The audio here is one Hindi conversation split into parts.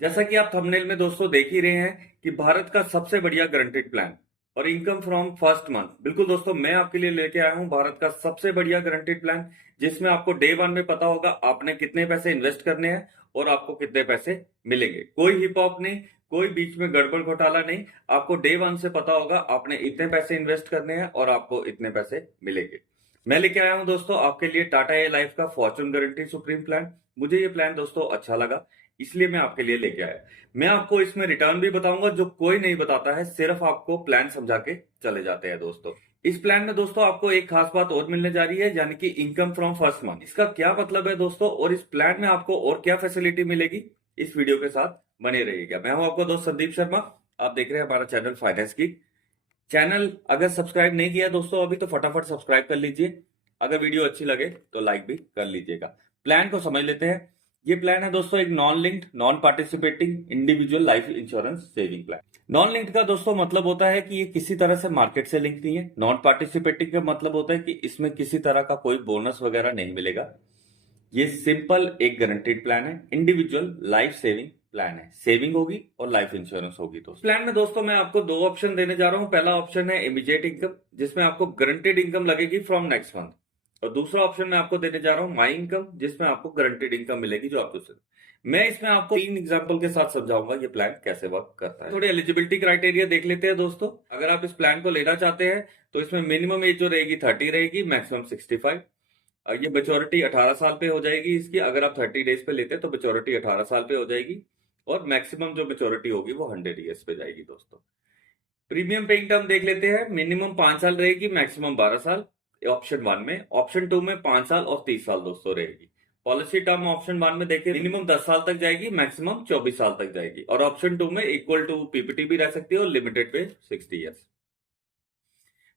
जैसा कि आप थंबनेल में दोस्तों देख ही रहे हैं कि भारत का सबसे बढ़िया गारंटीड प्लान और इनकम फ्रॉम फर्स्ट मंथ। बिल्कुल दोस्तों, मैं आपके लिए लेके आया हूं भारत का सबसे बढ़िया गारंटीड प्लान, जिसमें आपको डे वन में पता होगा आपने कितने पैसे इन्वेस्ट करने हैं और आपको कितने पैसे मिलेंगे। कोई हिप हॉप नहीं, कोई बीच में गड़बड़ घोटाला नहीं। आपको डे वन से पता होगा आपने इतने पैसे इन्वेस्ट करने हैं और आपको इतने पैसे मिलेंगे। मैं लेके आया हूं दोस्तों आपके लिए टाटा ए लाइफ का फॉर्चून गारंटी सुप्रीम प्लान। मुझे ये प्लान दोस्तों अच्छा लगा, इसलिए मैं आपके लिए लेके आया। मैं आपको इसमें रिटर्न भी बताऊंगा जो कोई नहीं बताता है, सिर्फ आपको प्लान समझा के चले जाते हैं दोस्तों। इस प्लान में दोस्तों आपको एक खास बात और मिलने जा रही है, यानी कि इनकम फ्रॉम फर्स्ट मंथ। इसका क्या मतलब है दोस्तों, और इस प्लान में आपको और क्या फैसिलिटी मिलेगी, इस वीडियो के साथ बने रहिएगा। मैं हूं आपको दोस्त संदीप शर्मा, आप देख रहे हैं हमारा चैनल फाइनेंस की। चैनल अगर सब्सक्राइब नहीं किया दोस्तों अभी, तो फटाफट सब्सक्राइब कर लीजिए। अगर वीडियो अच्छी लगे तो लाइक भी कर लीजिएगा। प्लान को समझ लेते हैं। ये प्लान है दोस्तों एक non linked non participating individual life insurance saving plan. Non linked का दोस्तों मतलब होता है कि ये किसी तरह से मार्केट से लिंक नहीं है। नॉन पार्टिसिपेटिंग का मतलब होता है कि इसमें किसी तरह का कोई बोनस वगैरह नहीं मिलेगा। ये सिंपल एक गारंटीड प्लान है, इंडिविजुअल लाइफ सेविंग प्लान है। सेविंग होगी और लाइफ इंश्योरेंस होगी। तो प्लान में दोस्तों मैं आपको दो ऑप्शन देने जा रहा हूं। पहला ऑप्शन है इमीडिएट इनकम, जिसमें आपको गारंटीड इनकम लगेगी फ्रॉम नेक्स्ट मंथ। और दूसरा ऑप्शन मैं आपको देने जा रहा हूं माई इनकम, जिसमें आपको गारंटीड इनकम मिलेगी जो आपको। मैं इसमें आपको 3 एग्जांपल के साथ समझाऊंगा ये प्लान कैसे वर्क करता है। थोड़ी एलिजिबिलिटी क्राइटेरिया देख लेते हैं दोस्तों। अगर आप इस प्लान को लेना चाहते हैं तो इसमें मिनिमम एज जो रहेगी 30 रहेगी, मैक्सिमम 65। ये मेच्योरिटी 18 साल पे हो जाएगी इसकी। अगर आप 30 डेज पे लेते हैं तो मेच्योरिटी 18 साल पे हो जाएगी, और मैक्सिमम जो मेच्योरिटी होगी वो 100 ईयर्स पे जाएगी दोस्तों। प्रीमियम पेइंग टर्म देख लेते हैं। मिनिमम 5 साल रहेगी, मैक्सिमम 12 साल ऑप्शन 1 में। ऑप्शन 2 में 5 साल और 30 साल दोस्तों रहेगी। पॉलिसी टर्म ऑप्शन 1 में देखिए मिनिमम 10 साल तक जाएगी, मैक्सिमम 24 साल तक जाएगी। और ऑप्शन 2 में इक्वल टू पीपीटी भी रह सकती है और लिमिटेड पे 60 ईयर्स।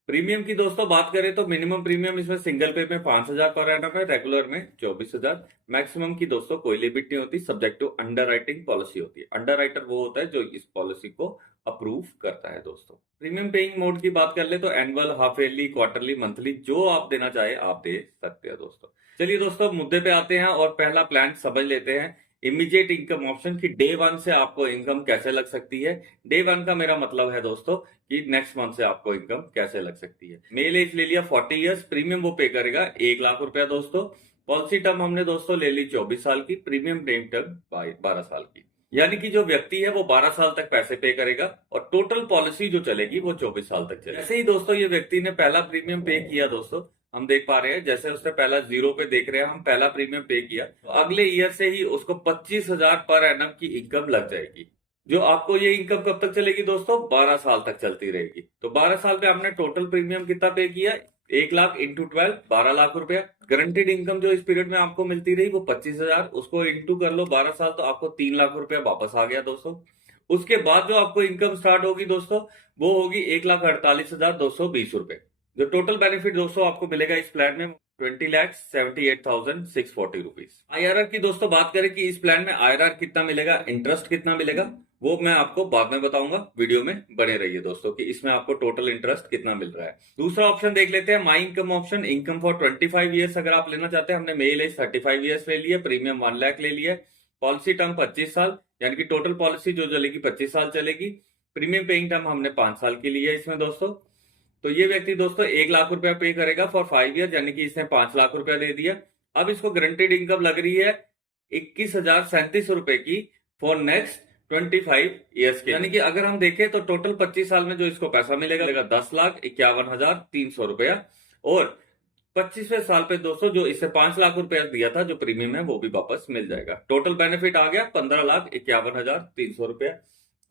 प्रीमियम की दोस्तों बात करें तो मिनिमम प्रीमियम इसमें सिंगल पे में 5,000 पर एनम है, रेगुलर में 24,000। मैक्सिमम की दोस्तों कोई लिमिट नहीं होती, सब्जेक्ट टू अंडरराइटिंग पॉलिसी होती है। अंडरराइटर वो होता है जो इस पॉलिसी को अप्रूव करता है दोस्तों। प्रीमियम पेइंग मोड की बात कर ले तो annual, half yearly, quarterly, monthly, जो आप देना चाहे आप दे सकते हैं दोस्तों। चलिए दोस्तों मुद्दे पे आते हैं और पहला प्लान समझ लेते हैं, इमीडिएट इनकम ऑप्शन की डे वन से आपको इनकम कैसे लग सकती है। डे वन का मेरा मतलब है दोस्तों कि नेक्स्ट मंथ से आपको इनकम कैसे लग सकती है। मेल एज ले लिया 40 ईयर्स, प्रीमियम वो पे करेगा 1 लाख रुपया दोस्तों। पॉलिसी टर्म हमने दोस्तों ले ली 24 साल की, प्रीमियम पेइंग टर्म 12 साल की। यानी कि जो व्यक्ति है वो 12 साल तक पैसे पे करेगा और टोटल पॉलिसी जो चलेगी वो 24 साल तक चलेगी। ऐसे ही दोस्तों ये व्यक्ति ने पहला प्रीमियम पे किया दोस्तों, हम देख पा रहे हैं जैसे उसने पहला 0 पे देख रहे हैं हम, पहला प्रीमियम पे किया तो अगले ईयर से ही उसको 25,000 पर एनम की इनकम लग जाएगी। जो आपको ये इनकम कब तक चलेगी दोस्तों, 12 साल तक चलती रहेगी। तो 12 साल पे आपने टोटल प्रीमियम कितना पे किया, 1 लाख इंटू 12, 12 लाख रुपया। गारंटीड इनकम जो इस पीरियड में आपको मिलती रही वो 25,000, उसको इंटू कर लो 12 साल तो आपको 3 लाख रुपया वापस आ गया दोस्तों। उसके बाद जो आपको इनकम स्टार्ट होगी दोस्तों वो होगी 1,48,220 रुपए। जो टोटल बेनिफिट दोस्तों आपको मिलेगा इस प्लान में 20,78,640 रुपीज। आईआरआर की दोस्तों बात करें कि इस प्लान में आईआरआर कितना मिलेगा, इंटरेस्ट कितना मिलेगा, वो मैं आपको बाद में बताऊंगा। वीडियो में बने रहिए दोस्तों कि इसमें आपको टोटल इंटरेस्ट कितना मिल रहा है। दूसरा ऑप्शन देख लेते हैं my income option, income for 25 years अगर आप लेना चाहते हैं। हमने मेल एज 35 ईयर्स ले लिया, प्रीमियम 1 लाख ले लिया, पॉलिसी टर्म 25 साल, यानी कि टोटल पॉलिसी जो चलेगी 25 साल चलेगी। प्रीमियम पेइंग टर्म हमने 5 साल की ली है इसमें दोस्तों। तो ये व्यक्ति दोस्तों 1 लाख रुपया पे करेगा फॉर 5 ईयर, यानी कि इसने 5 लाख रुपया दे दिया। अब इसको गारंटीड इनकम लग रही है 21,037 रुपए की फॉर नेक्स्ट 25 ईयर्स के। यानी कि अगर हम देखें तो टोटल 25 साल में जो इसको पैसा मिलेगा 10,51,300 रुपया। और 25वें साल पे दोस्तों जो इससे 5 लाख रुपया दिया था जो प्रीमियम है वो भी वापस मिल जाएगा। टोटल बेनिफिट आ गया 15,51,300 रुपया।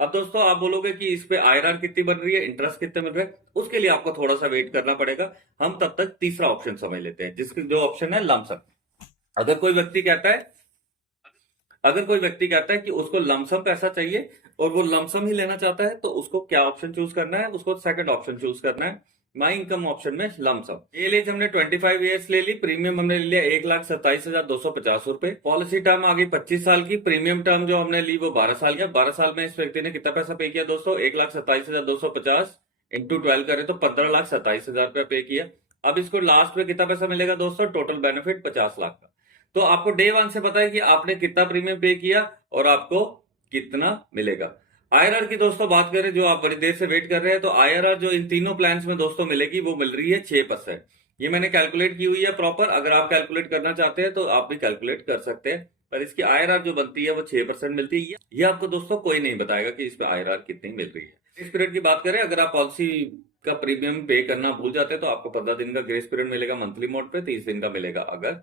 अब दोस्तों आप बोलोगे कि इस पे आईआरआर कितनी बन रही है, इंटरेस्ट कितने मिल रहे हैं, उसके लिए आपको थोड़ा सा वेट करना पड़ेगा। हम तब तक तीसरा ऑप्शन समझ लेते हैं, जिसकी जो ऑप्शन है लमसम। अगर कोई व्यक्ति कहता है कि उसको लमसम पैसा चाहिए और वो लमसम ही लेना चाहता है तो उसको क्या ऑप्शन चूज करना है, उसको सेकंड ऑप्शन चूज करना है, माई इनकम ऑप्शन में लमसम। एल एज हमने 25 ईयर्स ले ली, प्रीमियम हमने ले लिया 1,27,250 रुपए, पॉलिसी टर्म आ गई 25 साल की, प्रीमियम टर्म जो हमने ली वो 12 साल का। 12 साल में इस व्यक्ति ने कितना पैसा पे किया दोस्तों, 1,27,250 इंटू 12 करें तो 15,27,000 रुपया पे किया। अब इसको लास्ट में कितना पैसा मिलेगा दोस्तों, टोटल बेनिफिट 50 लाख का। तो आपको डे वन से पता है कि आपने कितना प्रीमियम पे किया और आपको कितना मिलेगा। आईआरआर की दोस्तों बात करें, जो आप बड़ी देर से वेट कर रहे हैं, तो आईआरआर जो इन तीनों प्लान्स में दोस्तों मिलेगी वो मिल रही है 6%। ये मैंने कैलकुलेट की हुई है प्रॉपर। अगर आप कैलकुलेट करना चाहते हैं तो आप भी कैलकुलेट कर सकते हैं, पर इसकी आईआरआर जो बनती है वो 6% मिलती है। ये आपको दोस्तों कोई नहीं बताएगा कि इसमें आईआरआर कितनी मिल रही है। ग्रेस पीरियड की बात करें, अगर आप पॉलिसी का प्रीमियम पे करना भूल जाते हैं तो आपको 15 दिन का ग्रेस पीरियड मिलेगा मंथली मोड पे, 30 दिन का मिलेगा अगर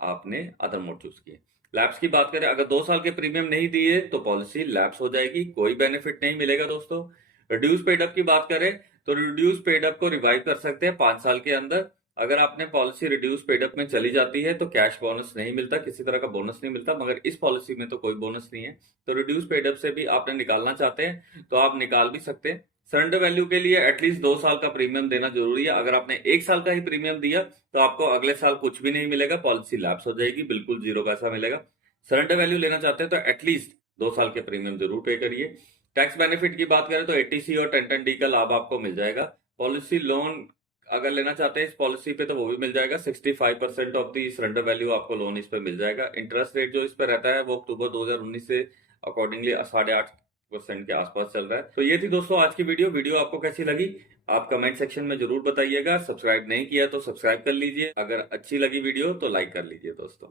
आपने अदर मोड चूज किए। लैप्स की बात करें, अगर 2 साल के प्रीमियम नहीं दिए तो पॉलिसी लैप्स हो जाएगी, कोई बेनिफिट नहीं मिलेगा दोस्तों। रिड्यूस पेड अप की बात करें तो रिड्यूस पेड अप को रिवाइव कर सकते हैं 5 साल के अंदर। अगर आपने पॉलिसी रिड्यूस पेड अप में चली जाती है तो कैश बोनस नहीं मिलता, किसी तरह का बोनस नहीं मिलता, मगर इस पॉलिसी में तो कोई बोनस नहीं है। तो रिड्यूस पेड अप से भी आपने निकालना चाहते हैं तो आप निकाल भी सकते हैं। सरेंडर वैल्यू के लिए एटलीस्ट 2 साल का प्रीमियम देना जरूरी है। अगर आपने 1 साल का ही प्रीमियम दिया तो आपको अगले साल कुछ भी नहीं मिलेगा, पॉलिसी लैप्स हो जाएगी, बिल्कुल जीरो पैसा मिलेगा। सरेंडर वैल्यू लेना चाहते हैं तो एटलीस्ट 2 साल के प्रीमियम जरूर पे करिए। टैक्स बेनिफिट की बात करें तो 80C और 1010D का लाभ आपको मिल जाएगा। पॉलिसी लोन अगर लेना चाहते हैं इस पॉलिसी पे तो वो भी मिल जाएगा। 65% ऑफ दी सरेंडर वैल्यू आपको लोन इस पे मिल जाएगा। इंटरेस्ट रेट जो इस पे रहता है वो अक्टूबर 2019 से अकॉर्डिंगली 8.5% के आसपास चल रहा है। तो ये थी दोस्तों आज की वीडियो आपको कैसी लगी आप कमेंट सेक्शन में जरूर बताइएगा। सब्सक्राइब नहीं किया तो सब्सक्राइब कर लीजिए, अगर अच्छी लगी वीडियो तो लाइक कर लीजिए दोस्तों।